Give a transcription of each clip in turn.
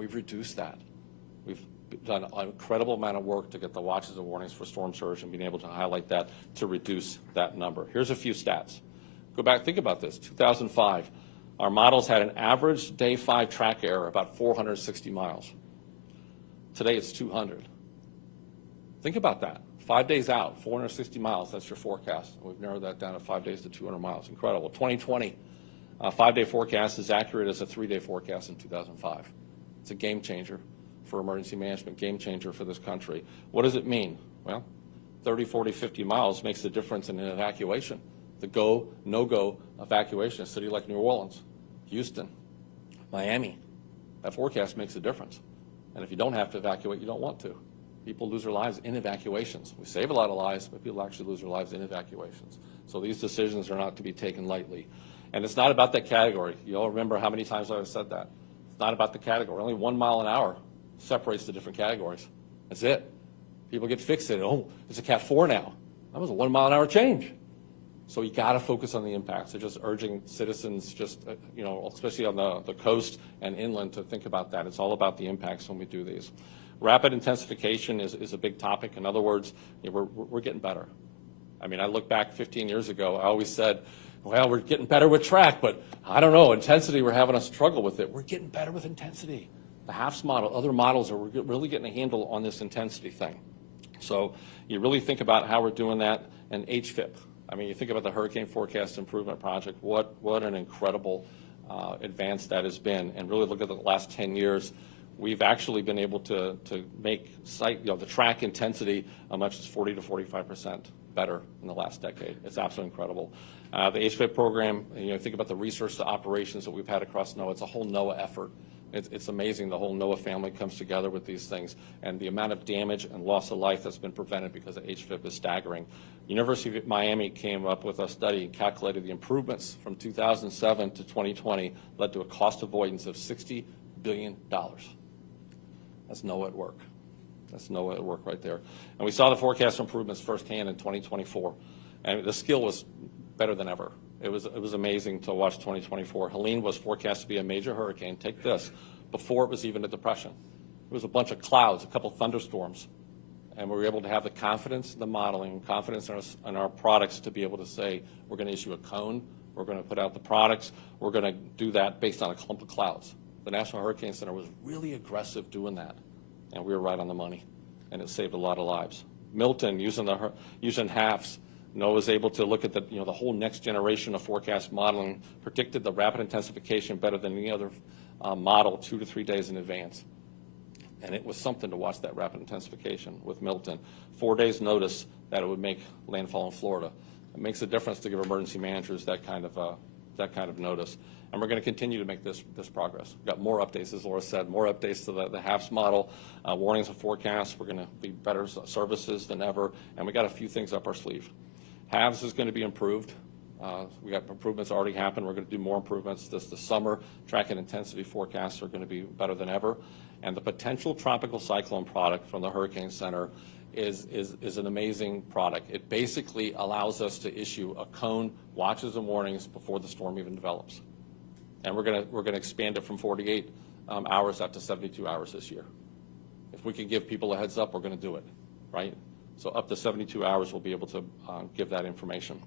we've reduced that. We've done an incredible amount of work to get the watches and warnings for storm surge and being able to highlight that to reduce that number. Here's a few stats. Go back, think about this. 2005, our models had an average day 5 track error about 460 miles. Today it's 200. Think about that. 5 days out, 460 miles, that's your forecast. We've narrowed that down to 5 days to 200 miles. Incredible. 2020, 5-day forecast is accurate as a 3-day forecast in 2005. It's a game changer for emergency management, game changer for this country. What does it mean? Well, 30, 40, 50 miles makes the difference in an evacuation. The go, no-go evacuation, a city like New Orleans, Houston, Miami, that forecast makes a difference. And if you don't have to evacuate, you don't want to. People lose their lives in evacuations. We save a lot of lives, but people actually lose their lives in evacuations. So these decisions are not to be taken lightly. And it's not about that category. You all remember how many times I've said that. It's not about the category. Only 1 mile an hour separates the different categories. That's it. People get fixated. Oh, it's a Cat 4 now. That was a 1 mile an hour change. So you got to focus on the impacts. So just urging citizens, just you know, especially on the coast and inland, to think about that. It's all about the impacts when we do these. Rapid intensification is a big topic. In other words, you know, we're getting better. I mean, I look back 15 years ago, I always said, well, we're getting better with track, but I don't know, intensity, we're having a struggle with it. We're getting better with intensity. The HAFS model, other models are really getting a handle on this intensity thing. So you really think about how we're doing that. And HFIP. I mean, you think about the Hurricane Forecast Improvement Project, what an incredible advance that has been. And really look at the last 10 years, we've actually been able to make the track intensity as much as 40 to 45% better in the last decade. It's absolutely incredible. The HFIP program, you know, think about the research to operations that we've had across NOAA. It's a whole NOAA effort. It's amazing the whole NOAA family comes together with these things, and the amount of damage and loss of life that's been prevented because of HFIP is staggering. University of Miami came up with a study and calculated the improvements from 2007 to 2020 led to a cost avoidance of $60 billion. That's NOAA at work. That's NOAA at work right there. And we saw the forecast improvements firsthand in 2024, and the skill was better than ever. It was amazing to watch 2024. Helene was forecast to be a major hurricane. Take this, before it was even a depression. It was a bunch of clouds, a couple thunderstorms, and we were able to have the confidence in the modeling, confidence in our products to be able to say, we're going to issue a cone, we're going to put out the products, we're going to do that based on a clump of clouds. The National Hurricane Center was really aggressive doing that, and we were right on the money, and it saved a lot of lives. Milton, using HAFS, NOAA was able to look at the whole next generation of forecast modeling, predicted the rapid intensification better than any other model 2 to 3 days in advance. And it was something to watch that rapid intensification with Milton. 4 days notice that it would make landfall in Florida. It makes a difference to give emergency managers that kind of notice. And we're going to continue to make this progress. We've got more updates, as Laura said, more updates to the HAFS model, warnings and forecasts. We're going to be better services than ever, and we got a few things up our sleeve. HAVS is going to be improved. We got improvements already happened. We're going to do more improvements this summer. Track and intensity forecasts are going to be better than ever. And the potential tropical cyclone product from the Hurricane Center is an amazing product. It basically allows us to issue a cone, watches and warnings before the storm even develops. And we're going to expand it from 48 hours up to 72 hours this year. If we can give people a heads up, we're going to do it, right? So up to 72 hours, we'll be able to give that information.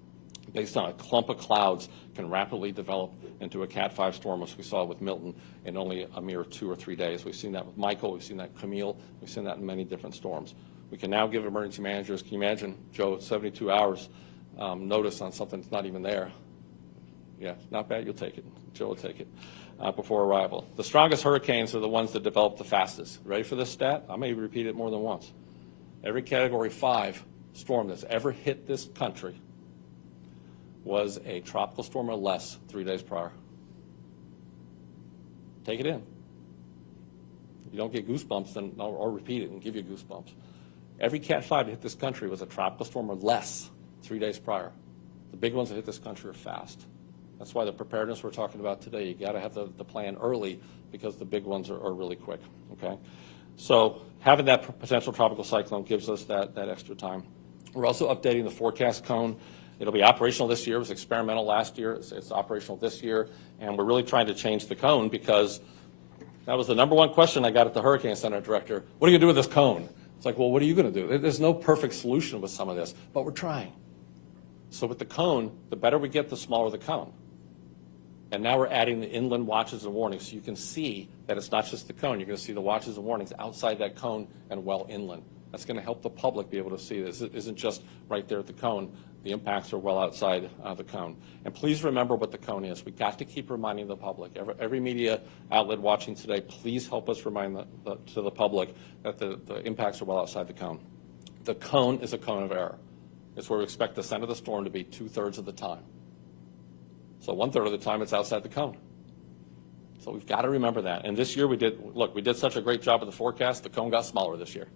Based on a clump of clouds, can rapidly develop into a Cat 5 storm, as we saw with Milton, in only a mere 2 or 3 days. We've seen that with Michael. We've seen that with Camille. We've seen that in many different storms. We can now give emergency managers, can you imagine, Joe, 72 hours notice on something that's not even there? Yeah, not bad. You'll take it. Joe will take it before arrival. The strongest hurricanes are the ones that develop the fastest. Ready for this stat? I may repeat it more than once. Every Category 5 storm that's ever hit this country was a tropical storm or less 3 days prior. Take it in. If you don't get goosebumps, then I'll repeat it and give you goosebumps. Every Cat 5 that hit this country was a tropical storm or less 3 days prior. The big ones that hit this country are fast. That's why the preparedness we're talking about today, you got to have the plan early, because the big ones are really quick, okay? So having that potential tropical cyclone gives us that extra time. We're also updating the forecast cone. It'll be operational this year. It was experimental last year. It's operational this year. And we're really trying to change the cone because That was the number one question I got at the Hurricane Center director. What are you going to do with this cone? It's like, well, what are you going to do? There's no perfect solution with some of this, but we're trying. So with the cone, the better we get, the smaller the cone. And now we're adding the inland watches and warnings, so you can see that it's not just the cone. You're going to see the watches and warnings outside that cone and well inland. That's going to help the public be able to see this. It isn't just right there at the cone. The impacts are well outside the cone. And please remember what the cone is. We've got to keep reminding the public. Every media outlet watching today, please help us remind to the public that the impacts are well outside the cone. The cone is a cone of error. It's where we expect the center of the storm to be 2/3 of the time. So 1/3 of the time it's outside the cone. So we've got to remember that. And this year we did such a great job with the forecast, the cone got smaller this year.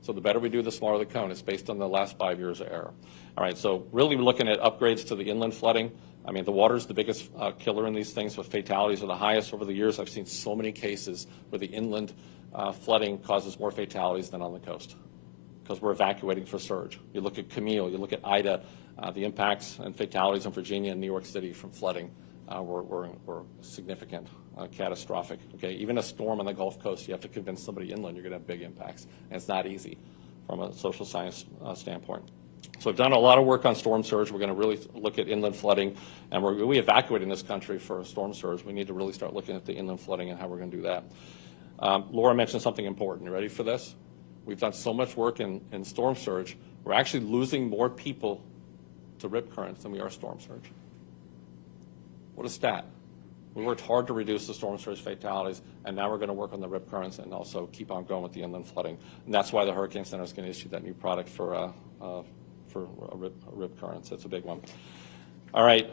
So the better we do, the smaller the cone. It's based on the last 5 years of error. All right, so really looking at upgrades to the inland flooding. I mean, the water's the biggest killer in these things, but fatalities are the highest. Over the years, I've seen so many cases where the inland flooding causes more fatalities than on the coast because we're evacuating for surge. You look at Camille, you look at Ida, the impacts and fatalities in Virginia and New York City from flooding were significant, catastrophic. Okay, even a storm on the Gulf Coast, you have to convince somebody inland you're going to have big impacts, and it's not easy from a social science standpoint. So we've done a lot of work on storm surge. We're going to really look at inland flooding, and we evacuate in this country for a storm surge. We need to really start looking at the inland flooding and how we're going to do that. Laura mentioned something important. You ready for this? We've done so much work in storm surge. We're actually losing more people to rip currents than we are storm surge. What a stat. We worked hard to reduce the storm surge fatalities, and now we're going to work on the rip currents and also keep on going with the inland flooding. And that's why the Hurricane Center is going to issue that new product for rip currents. That's a big one. All right.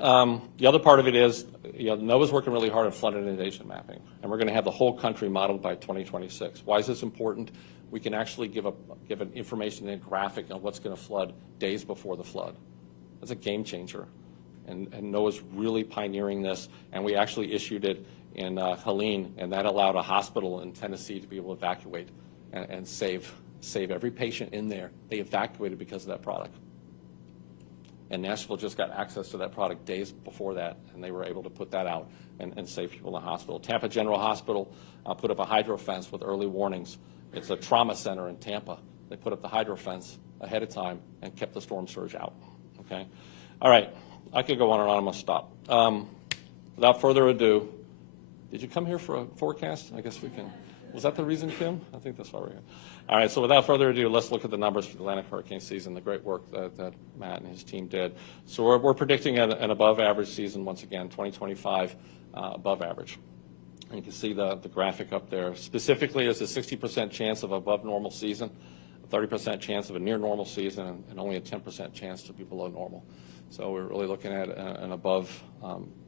The other part of it is, NOAA's working really hard on flood inundation mapping, and we're going to have the whole country modeled by 2026. Why is this important? We can actually give an information and graphic on what's going to flood days before the flood. That's a game changer. And NOAA's really pioneering this, and we actually issued it in Helene, and that allowed a hospital in Tennessee to be able to evacuate and save every patient in there. They evacuated because of that product. And Nashville just got access to that product days before that, and they were able to put that out and save people in the hospital. Tampa General Hospital put up a hydro fence with early warnings. It's a trauma center in Tampa. They put up the hydro fence ahead of time and kept the storm surge out. Okay? All right. I could go on and on. I'm going to stop. Without further ado, did you come here for a forecast? I guess we can. Was that the reason, Kim? I think that's why we're here. All right, so without further ado, let's look at the numbers for the Atlantic hurricane season, the great work that Matt and his team did. So we're predicting an above-average season once again, 2025 above average. And you can see the graphic up there. Specifically, there's a 60% chance of above normal season, a 30% chance of a near normal season, and only a 10% chance to be below normal. So we're really looking at an above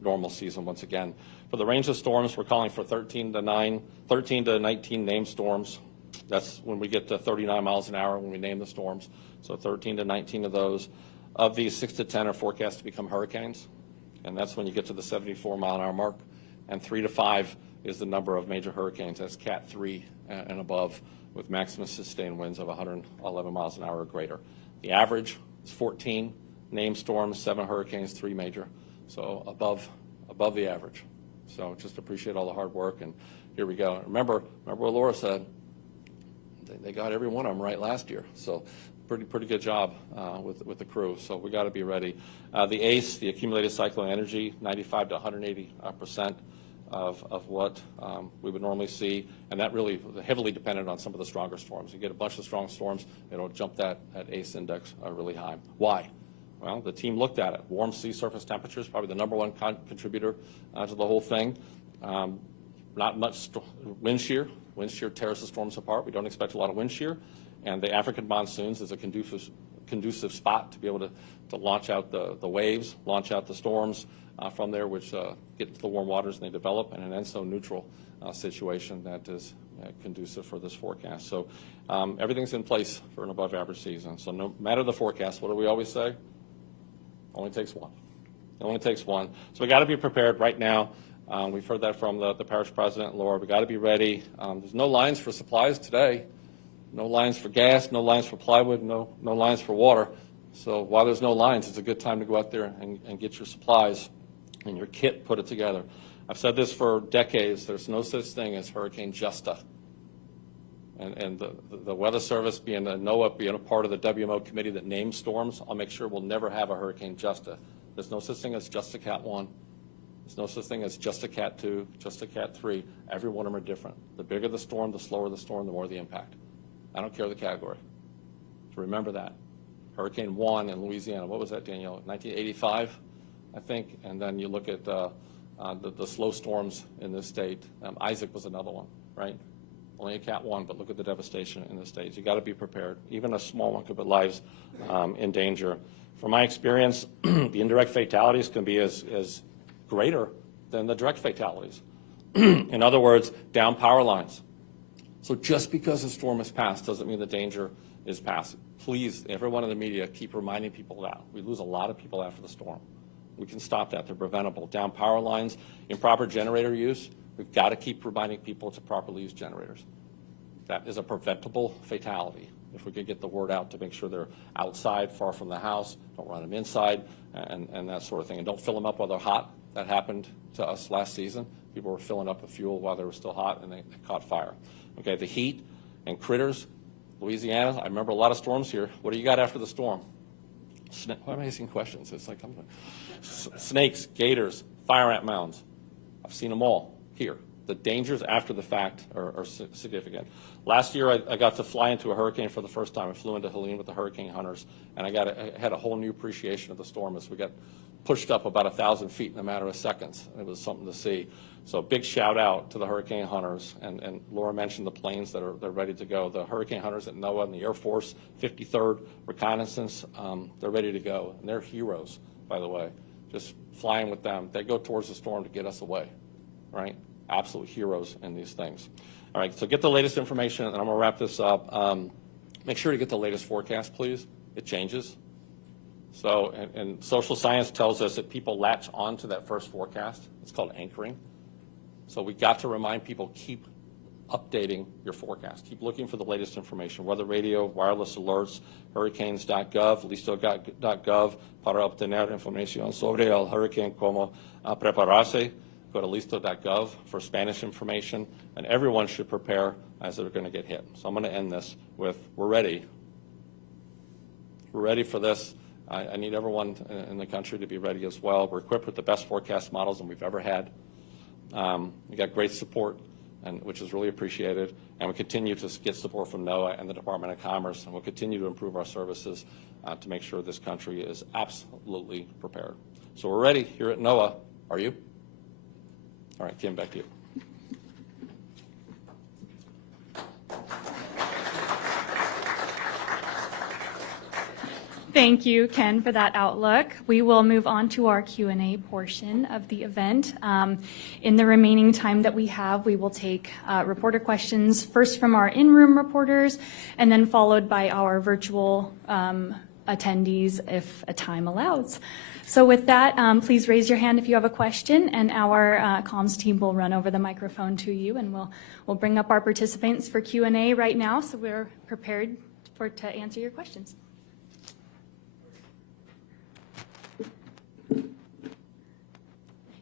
normal season once again. For the range of storms, we're calling for 13 to 19 named storms. That's when we get to 39 miles an hour when we name the storms. So 13 to 19 of those. Of these, 6 to 10 are forecast to become hurricanes, and that's when you get to the 74-mile-an-hour mark. And 3 to 5 is the number of major hurricanes. That's Cat 3 and above, with maximum sustained winds of 111 miles an hour or greater. The average is 14 named storms, 7 hurricanes, 3 major. So above the average. So just appreciate all the hard work, and here we go. Remember what Laura said. They got every one of them right last year. So pretty good job with the crew. So we got to be ready. The ACE, the accumulated cyclone energy, 95 to 180% of what we would normally see, and that really heavily dependent on some of the stronger storms. You get a bunch of strong storms, it'll jump that ACE index really high. Why? Well, the team looked at it. Warm sea surface temperatures, probably the number one contributor to the whole thing. Not much wind shear. Wind shear tears the storms apart. We don't expect a lot of wind shear. And the African monsoons is a conducive spot to be able to launch out the waves, launch out the storms from there, which get into the warm waters and they develop, and an ENSO neutral situation that is conducive for this forecast. So everything's in place for an above average season. So no matter the forecast, what do we always say? Only takes one. It only takes one. So we got to be prepared right now. We've heard that from the parish president, Laura. We got to be ready. There's no lines for supplies today. No lines for gas, no lines for plywood, no lines for water. So while there's no lines, it's a good time to go out there and get your supplies and your kit, put it together. I've said this for decades. There's no such thing as Hurricane Justa. And the Weather Service, being a NOAA, being a part of the WMO committee that names storms, I'll make sure we'll never have a Hurricane Justa. There's no such thing as just a Cat 1. There's no such thing as just a Cat 2, just a Cat 3. Every one of them are different. The bigger the storm, the slower the storm, the more the impact. I don't care the category. So remember that. Hurricane 1 in Louisiana, what was that, Danielle? 1985, I think. And then you look at the slow storms in this state. Isaac was another one, right? Only a Cat 1, but look at the devastation in the states. You got to be prepared. Even a small one could put lives in danger. From my experience, the indirect fatalities can be as greater than the direct fatalities. In other words, down power lines. So just because a storm has passed doesn't mean the danger is past. Please, everyone in the media, keep reminding people that. We lose a lot of people after the storm. We can stop that. They're preventable. Down power lines, improper generator use, we've got to keep reminding people to properly use generators. That is a preventable fatality. If we could get the word out to make sure they're outside, far from the house, don't run them inside, and that sort of thing. And don't fill them up while they're hot. That happened to us last season. People were filling up with fuel while they were still hot, and they caught fire. Okay, the heat and critters. Louisiana, I remember a lot of storms here. What do you got after the storm? Why am I asking questions? It's like snakes, gators, fire ant mounds. I've seen them all here. The dangers after the fact are significant. Last year, I got to fly into a hurricane for the first time. I flew into Helene with the hurricane hunters, and I had a whole new appreciation of the storm as we got pushed up about 1,000 feet in a matter of seconds. It was something to see. So big shout out to the hurricane hunters, and Laura mentioned the planes that they're ready to go. The hurricane hunters at NOAA and the Air Force, 53rd Reconnaissance, they're ready to go. And they're heroes, by the way. Just flying with them. They go towards the storm to get us away, right? Absolute heroes in these things. All right, so get the latest information, and I'm going to wrap this up. Make sure to get the latest forecast, please. It changes. So, and social science tells us that people latch onto that first forecast. It's called anchoring. So we got to remind people, keep updating your forecast. Keep looking for the latest information, weather radio, wireless alerts, hurricanes.gov, listo.gov, para obtener información sobre el hurricane, como prepararse. Go to listo.gov for Spanish information, and everyone should prepare as they're going to get hit. So I'm going to end this with, we're ready. We're ready for this. I need everyone in the country to be ready as well. We're equipped with the best forecast models than we've ever had. We got great support, which is really appreciated, and we continue to get support from NOAA and the Department of Commerce, and we'll continue to improve our services to make sure this country is absolutely prepared. So we're ready here at NOAA. Are you? All right, Kim, back to you. Thank you, Ken, for that outlook. We will move on to our Q&A portion of the event. In the remaining time that we have, we will take reporter questions, first from our in-room reporters, and then followed by our virtual attendees if time allows. So with that, please raise your hand if you have a question, and our comms team will run over the microphone to you, and we'll bring up our participants for Q&A right now, so we're prepared to answer your questions.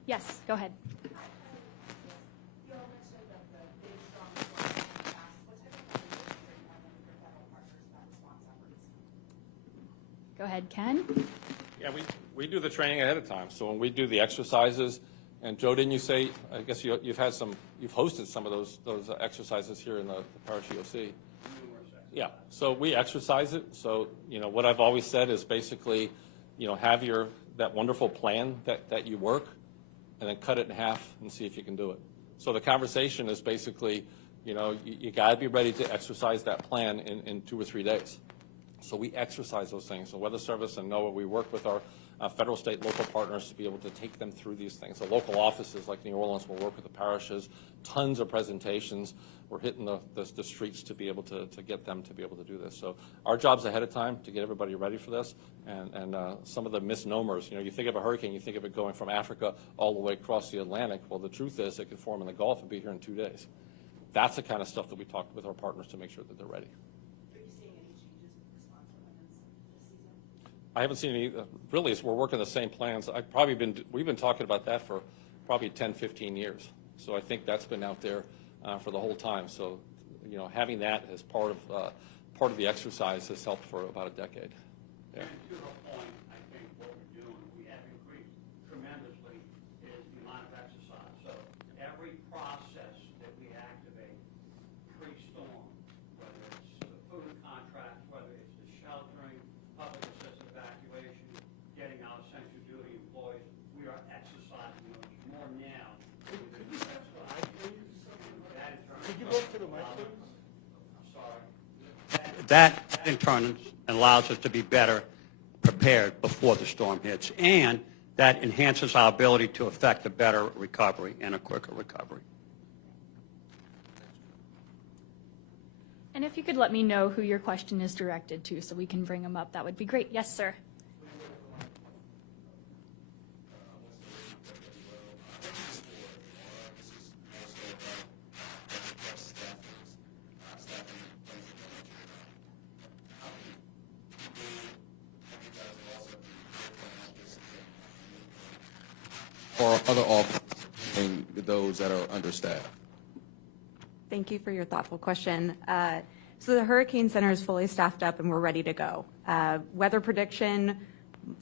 Yes, go ahead. Go ahead, Ken. Yeah, we do the training ahead of time. So when we do the exercises, and Joe, didn't you say, I guess you've hosted some of those exercises here in the Parish EOC. Yeah, so we exercise it. So, what I've always said is basically, have that wonderful plan that you work, and then cut it in half and see if you can do it. So the conversation is basically, you got to be ready to exercise that plan in 2 or 3 days. So we exercise those things. So Weather Service and NOAA, we work with our federal, state, local partners to be able to take them through these things. So local offices like New Orleans will work with the parishes, tons of presentations. We're hitting the streets to be able to get them to be able to do this. So our job's ahead of time to get everybody ready for this. And some of the misnomers, you think of a hurricane, you think of it going from Africa all the way across the Atlantic. Well, the truth is it could form in the Gulf and be here in 2 days. That's the kind of stuff that we talk with our partners to make sure that they're ready. Are you seeing any changes in response from this season? I haven't seen any, really, we're working the same plans. We've been talking about that for probably 10, 15 years. So I think that's been out there for the whole time. So, you know, having that as part of the exercise has helped for about a decade. Yeah. And to her point, I think what we're doing, we have increased tremendously is the amount of exercise. So every process that we activate pre-storm, whether it's the food contracts, whether it's the sheltering, public assisted evacuation, getting out essential duty employees, we are exercising those more now. Could you exercise, please? That in turn- Could you go to the mic, please? I'm sorry. That in turn allows us to be better prepared before the storm hits, and that enhances our ability to effect a better recovery and a quicker recovery. And if you could let me know who your question is directed to so we can bring them up, that would be great. Yes, sir. Or other officers and those that are understaffed? Thank you for your thoughtful question. So the Hurricane Center is fully staffed up and we're ready to go. Weather prediction,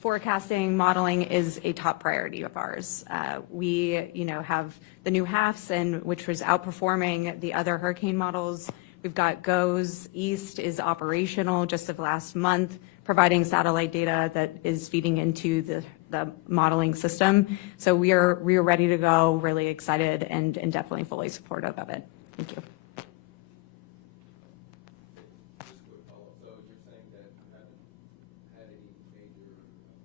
forecasting, modeling is a top priority of ours. We, have the new HAFs, and which was outperforming the other hurricane models. We've got GOES East is operational just of last month, providing satellite data that is feeding into the modeling system. So we are ready to go, really excited, and definitely fully supportive of it. Thank you. Just a quick follow-up. So you're saying that you haven't had any major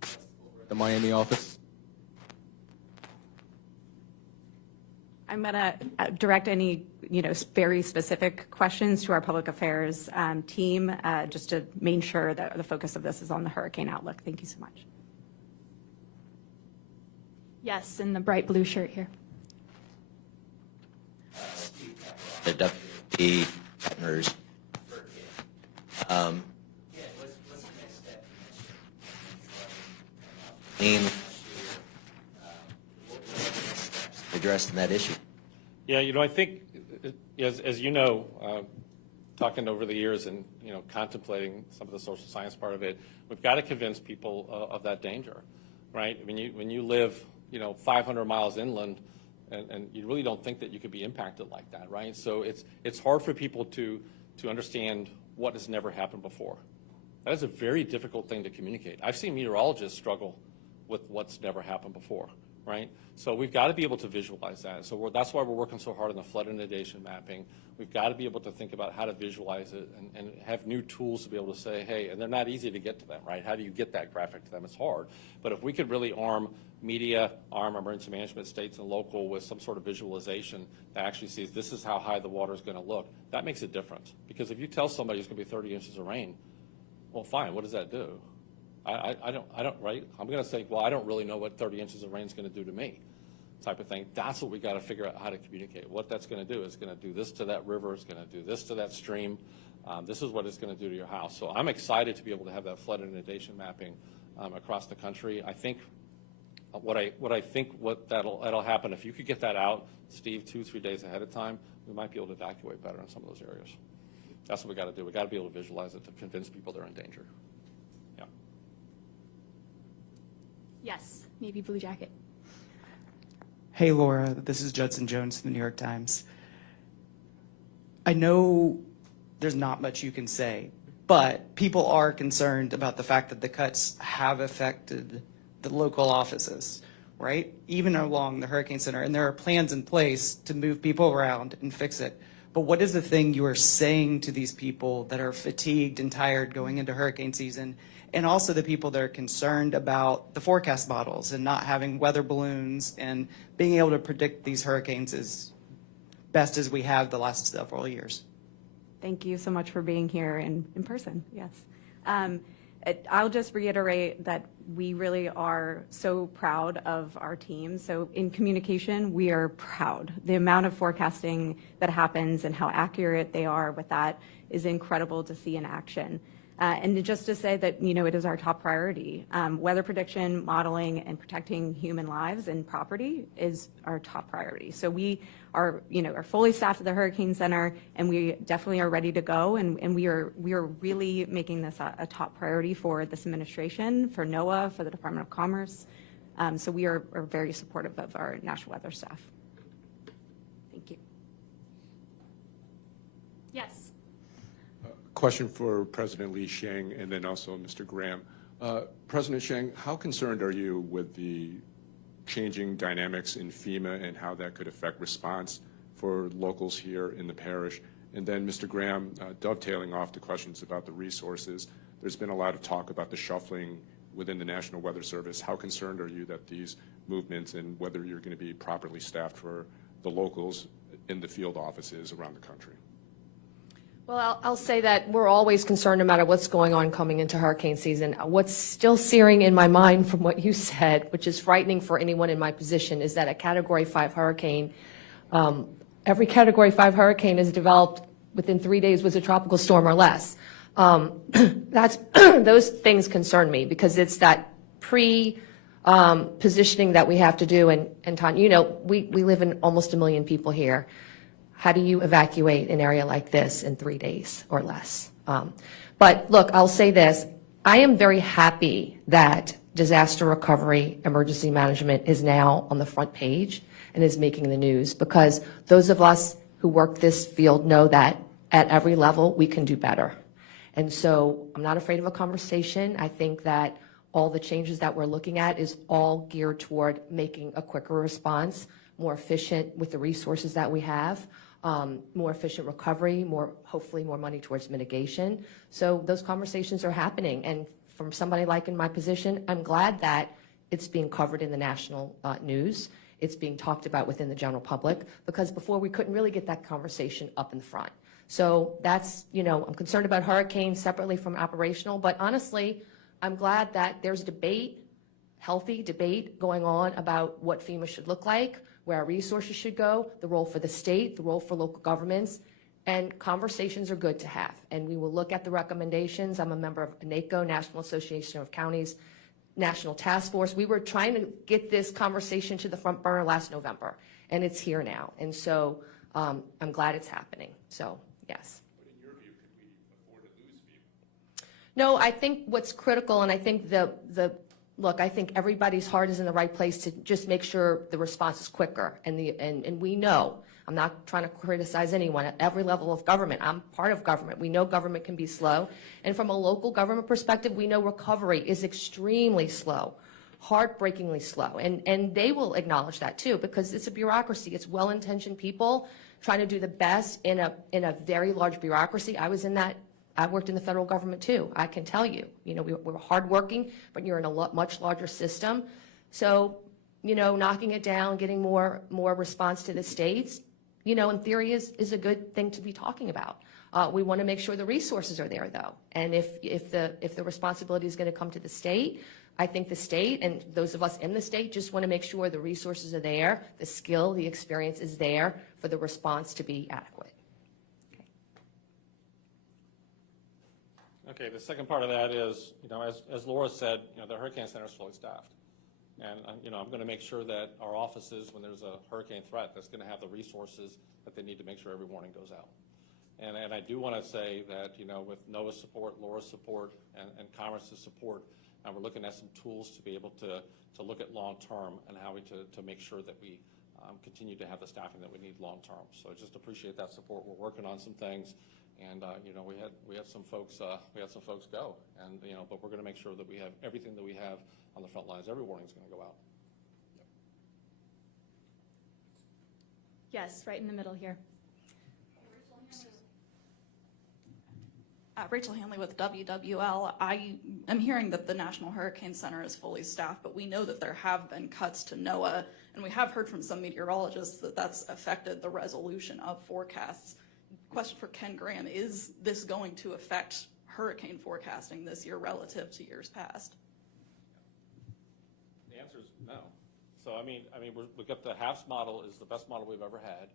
tests over at the Miami office? I'm going to direct any, very specific questions to our public affairs team, just to make sure that the focus of this is on the hurricane outlook. Thank you so much. Yes, in the bright blue shirt here. The deputy partners. Addressing that issue. Yeah, I think, as you know, talking over the years and, contemplating some of the social science part of it, we've got to convince people of that danger, right? When you live, 500 miles inland, and you really don't think that you could be impacted like that, right? So it's hard for people to understand what has never happened before. That is a very difficult thing to communicate. I've seen meteorologists struggle with what's never happened before, right? So we've got to be able to visualize that. So that's why we're working so hard on the flood inundation mapping. We've got to be able to think about how to visualize it and have new tools to be able to say, hey, and they're not easy to get to them, right? How do you get that graphic to them? It's hard. But if we could really arm media, arm emergency management, states and local with some sort of visualization that actually sees this is how high the water is going to look, that makes a difference. Because if you tell somebody it's going to be 30 inches of rain, well, fine, what does that do? I don't, right? I'm going to say, well, I don't really know what 30 inches of rain is going to do to me, type of thing. That's what we got to figure out how to communicate. What that's going to do is going to do this to that river, it's going to do this to that stream. This is what it's going to do to your house. So I'm excited to be able to have that flood inundation mapping across the country. I think that'll happen, if you could get that out, Steve, 2-3 days ahead of time, we might be able to evacuate better in some of those areas. That's what we got to do. We got to be able to visualize it to convince people they're in danger. Yeah. Yes, navy blue jacket. Hey, Laura, this is Judson Jones from the New York Times. I know there's not much you can say, but people are concerned about the fact that the cuts have affected the local offices, right? Even along the Hurricane Center, and there are plans in place to move people around and fix it. But what is the thing you are saying to these people that are fatigued and tired going into hurricane season, and also the people that are concerned about the forecast models and not having weather balloons and being able to predict these hurricanes as best as we have the last several years? Thank you so much for being here in person. Yes. I'll just reiterate that we really are so proud of our team. So in communication, we are proud. The amount of forecasting that happens and how accurate they are with that is incredible to see in action. And just to say that, it is our top priority. Weather prediction, modeling, and protecting human lives and property is our top priority. So we are fully staffed at the Hurricane Center, and we definitely are ready to go. And we are really making this a top priority for this administration, for NOAA, for the Department of Commerce. So we are very supportive of our National Weather staff. Thank you. Yes. Question for President Lee Sheng and then also Mr. Graham. President Sheng, how concerned are you with the changing dynamics in FEMA and how that could affect response for locals here in the parish? And then Mr. Graham, dovetailing off the questions about the resources, there's been a lot of talk about the shuffling within the National Weather Service. How concerned are you that these movements and whether you're going to be properly staffed for the locals in the field offices around the country? Well, I'll say that we're always concerned no matter what's going on coming into hurricane season. What's still searing in my mind from what you said, which is frightening for anyone in my position, is that a Category 5 hurricane, every Category 5 hurricane is developed within 3 days was a tropical storm or less. Those things concern me because it's that positioning that we have to do. And Tanya, we live in almost 1 million people here. How do you evacuate an area like this in 3 days or less? But look, I'll say this. I am very happy that disaster recovery, emergency management is now on the front page and is making the news, because those of us who work this field know that at every level we can do better. And so I'm not afraid of a conversation. I think that all the changes that we're looking at is all geared toward making a quicker response, more efficient with the resources that we have, more efficient recovery, hopefully more money towards mitigation. So those conversations are happening. And from somebody like in my position, I'm glad that it's being covered in the national news. It's being talked about within the general public, because before we couldn't really get that conversation up in front. So that's, I'm concerned about hurricanes separately from operational, but honestly, I'm glad that there's debate, healthy debate going on about what FEMA should look like, where our resources should go, the role for the state, the role for local governments, and conversations are good to have. And we will look at the recommendations. I'm a member of NACO, National Association of Counties, National Task Force. We were trying to get this conversation to the front burner last November, and it's here now. And so I'm glad it's happening. So, yes. But in your view, could we afford to lose FEMA? No, I think what's critical, and I think look, I think everybody's heart is in the right place to just make sure the response is quicker. And we know, I'm not trying to criticize anyone at every level of government. I'm part of government. We know government can be slow. And from a local government perspective, we know recovery is extremely slow, heartbreakingly slow. And they will acknowledge that too, because it's a bureaucracy. It's well-intentioned people trying to do the best in a very large bureaucracy. I worked in the federal government too. I can tell you, we're hardworking, but you're in a much larger system. So, knocking it down, getting more response to the states, in theory is a good thing to be talking about. We want to make sure the resources are there though. And if the responsibility is going to come to the state, I think the state and those of us in the state just want to make sure the resources are there, the skill, the experience is there for the response to be adequate. Okay, the second part of that is, as Laura said, the Hurricane Center is fully staffed. And, I'm going to make sure that our offices, when there's a hurricane threat, that's going to have the resources that they need to make sure every warning goes out. And I do want to say that, with NOAA's support, Laura's support, and Commerce's support, we're looking at some tools to be able to look at long-term and how to make sure that we continue to have the staffing that we need long-term. So I just appreciate that support. We're working on some things. And we had some folks go, and but we're going to make sure that we have everything that we have on the front lines. Every warning is going to go out. Yes, right in the middle here. Rachel Hanley with WWL. I am hearing that the National Hurricane Center is fully staffed, but we know that there have been cuts to NOAA, and we have heard from some meteorologists that that's affected the resolution of forecasts. Question for Ken Graham, is this going to affect hurricane forecasting this year relative to years past? The answer is no. So we've got the HAFS model is the best model we've ever had,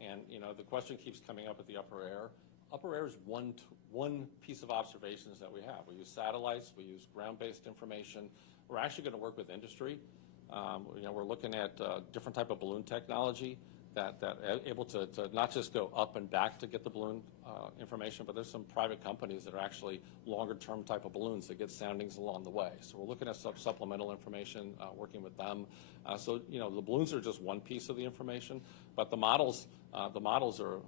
and the question keeps coming up at the upper air upper air is one piece of observations that we have. We use satellites, we use ground-based information. We're actually going to work with industry. We're looking at different type of balloon technology that able to not just go up and back to get the balloon information, but there's some private companies that are actually longer-term type of balloons that get soundings along the way. So we're looking at supplemental information, working with them. So the balloons are just one piece of the information, but the models are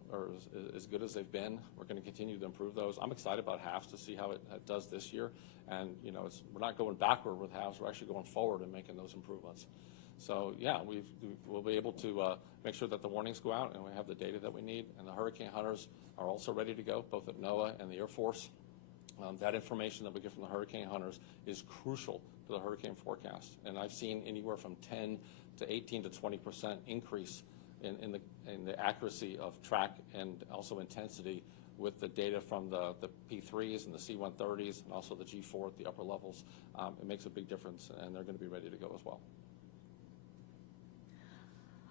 as good as they've been. We're going to continue to improve those. I'm excited about HAFS to see how it does this year, and we're not going backward with HAFS. We're actually going forward and making those improvements. So yeah, we'll be able to make sure that the warnings go out and we have the data that we need. And the hurricane hunters are also ready to go, both at NOAA and the Air Force. That information that we get from the hurricane hunters is crucial to the hurricane forecast. And I've seen anywhere from 10 to 18 to 20% increase in the accuracy of track and also intensity with the data from the P3s and the C-130s and also the G4 at the upper levels. It makes a big difference, and they're going to be ready to go as well.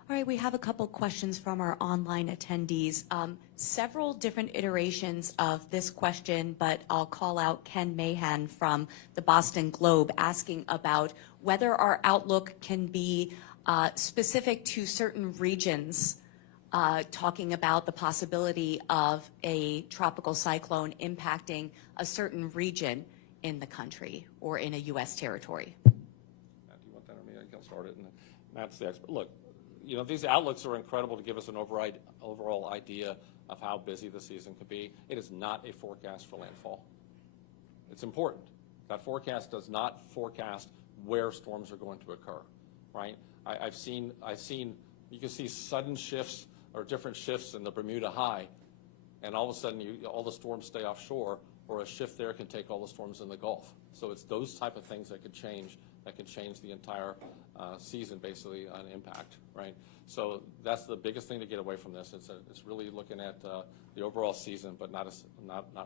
All right, we have a couple questions from our online attendees. Several different iterations of this question, but I'll call out Ken Mahan from the Boston Globe asking about whether our outlook can be specific to certain regions, talking about the possibility of a tropical cyclone impacting a certain region in the country or in a U.S. territory. Matt, do you want that or me? I can start it. And Matt's the expert. Look, these outlooks are incredible to give us an overall idea of how busy the season could be. It is not a forecast for landfall. It's important. That forecast does not forecast where storms are going to occur, right? I've seen, you can see sudden shifts or different shifts in the Bermuda High, and all of a sudden all the storms stay offshore, or a shift there can take all the storms in the Gulf. So it's those type of things that could change the entire season, basically, on impact, right? So that's the biggest thing to get away from this. It's really looking at the overall season, but not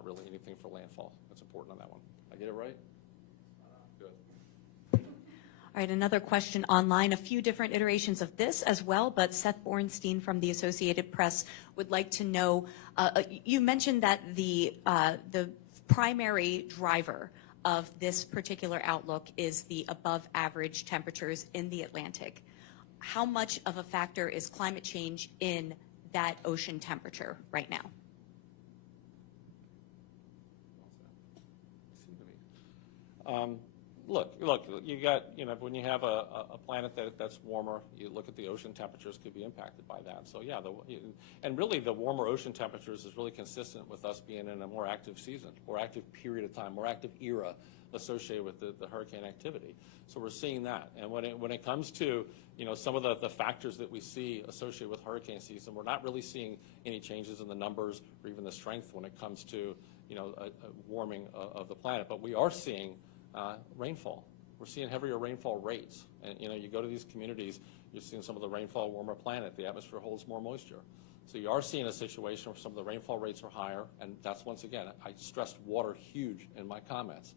really anything for landfall. That's important on that one. I get it right? Good. All right, another question online, a few different iterations of this as well, but Seth Bornstein from the Associated Press would like to know, you mentioned that the primary driver of this particular outlook is the above average temperatures in the Atlantic. How much of a factor is climate change in that ocean temperature right now? Look, you got, when you have a planet that's warmer, you look at the ocean temperatures could be impacted by that. So yeah, and really the warmer ocean temperatures is really consistent with us being in a more active season, more active period of time, more active era associated with the hurricane activity. So we're seeing that. And when it comes to, some of the factors that we see associated with hurricane season, we're not really seeing any changes in the numbers or even the strength when it comes to, a warming of the planet. But we are seeing rainfall. We're seeing heavier rainfall rates. And, you go to these communities, you're seeing some of the rainfall, warmer planet. The atmosphere holds more moisture. So you are seeing a situation where some of the rainfall rates are higher. And that's, once again, I stressed water huge in my comments.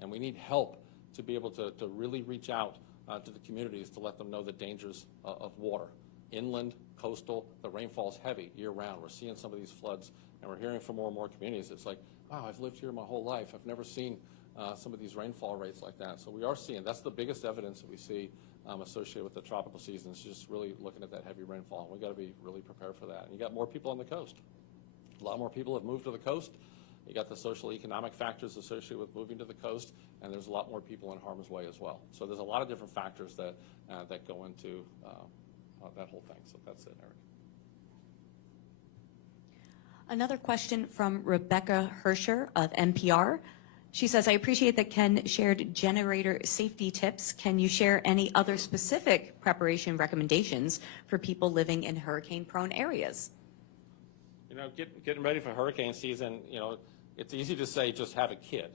And we need help to be able to really reach out to the communities to let them know the dangers of water. Inland, coastal, the rainfall is heavy year-round. We're seeing some of these floods, and we're hearing from more and more communities. It's like, wow, I've lived here my whole life. I've never seen some of these rainfall rates like that. So we are seeing, that's the biggest evidence that we see associated with the tropical season, is just really looking at that heavy rainfall. We've got to be really prepared for that. And you got more people on the coast. A lot more people have moved to the coast. You got the social economic factors associated with moving to the coast, and there's a lot more people in harm's way as well. So there's a lot of different factors that go into that whole thing. So that's it, Eric. Another question from Rebecca Hersher of NPR. She says, I appreciate that Ken shared generator safety tips. Can you share any other specific preparation recommendations for people living in hurricane-prone areas? Getting ready for hurricane season, it's easy to say just have a kit,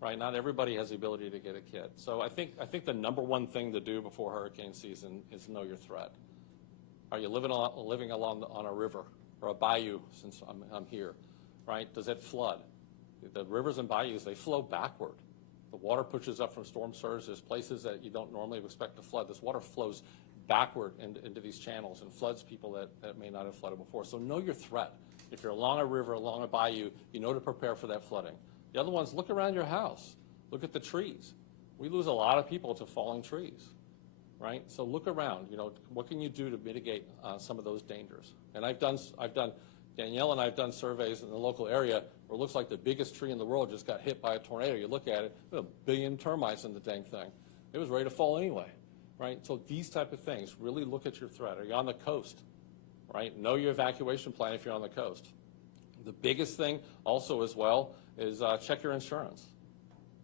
right? Not everybody has the ability to get a kit. So I think the number one thing to do before hurricane season is know your threat. Are you living on a river or a bayou, since I'm here, right? Does it flood? The rivers and bayous, they flow backward. The water pushes up from storm surge. There's places that you don't normally expect to flood. This water flows backward into these channels and floods people that may not have flooded before. So know your threat. If you're along a river, along a bayou, you know to prepare for that flooding. The other one's look around your house. Look at the trees. We lose a lot of people to falling trees, right? So look around, you know, what can you do to mitigate some of those dangers? And Danielle and I have done surveys in the local area where it looks like the biggest tree in the world just got hit by a tornado. You look at it, there's 1 billion termites in the dang thing. It was ready to fall anyway, right? So these type of things, really look at your threat. Are you on the coast, right? Know your evacuation plan if you're on the coast. The biggest thing also as well is check your insurance.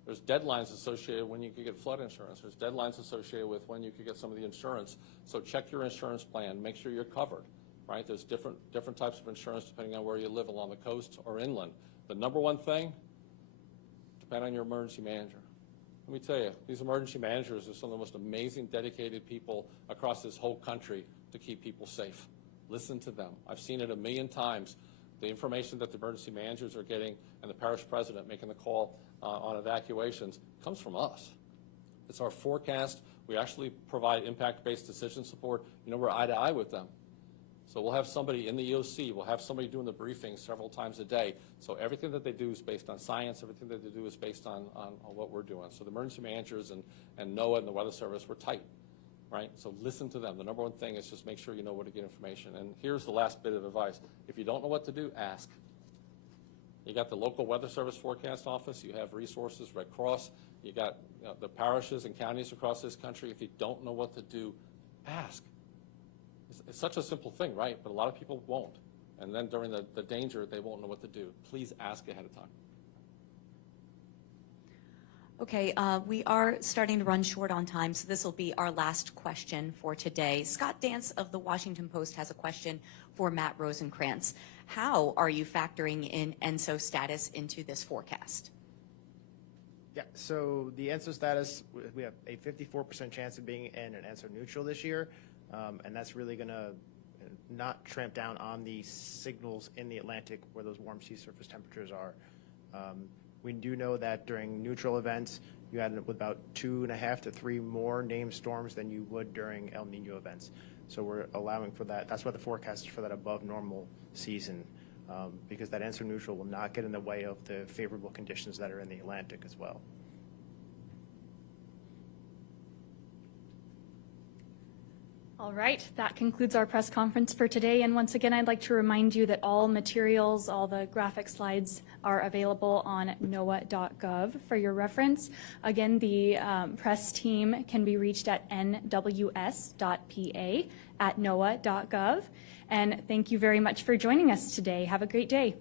There's deadlines associated when you could get flood insurance. There's deadlines associated with when you could get some of the insurance. So check your insurance plan. Make sure you're covered, right? There's different types of insurance depending on where you live, along the coast or inland. The number one thing, depend on your emergency manager. Let me tell you, these emergency managers are some of the most amazing, dedicated people across this whole country to keep people safe. Listen to them. I've seen it 1,000,000 times. The information that the emergency managers are getting and the parish president making the call on evacuations comes from us. It's our forecast. We actually provide impact-based decision support. You know, we're eye to eye with them. So we'll have somebody in the EOC, we'll have somebody doing the briefings several times a day. So everything that they do is based on science, everything that they do is based on what we're doing. So the emergency managers and NOAA and the Weather Service, we're tight, right? So listen to them. The number one thing is just make sure you know where to get information. And here's the last bit of advice. If you don't know what to do, ask. You got the local Weather Service forecast office, you have resources, Red Cross, you got the parishes and counties across this country. If you don't know what to do, ask. It's such a simple thing, right? But a lot of people won't. And then during the danger, they won't know what to do. Please ask ahead of time. Okay, we are starting to run short on time, so this will be our last question for today. Scott Dance of the Washington Post has a question for Matt Rosenkrantz. How are you factoring in ENSO status into this forecast? Yeah, so the ENSO status, we have a 54% chance of being in an ENSO neutral this year, and that's really going to not tramp down on the signals in the Atlantic where those warm sea surface temperatures are. We do know that during neutral events, you end up with about 2.5 to 3 more named storms than you would during El Nino events. So we're allowing for that. That's why the forecast is for that above normal season, because that ENSO neutral will not get in the way of the favorable conditions that are in the Atlantic as well. All right, that concludes our press conference for today. And once again, I'd like to remind you that all materials, all the graphic slides are available on NOAA.gov for your reference. Again, the press team can be reached at nws.pa@noaa.gov. And thank you very much for joining us today. Have a great day.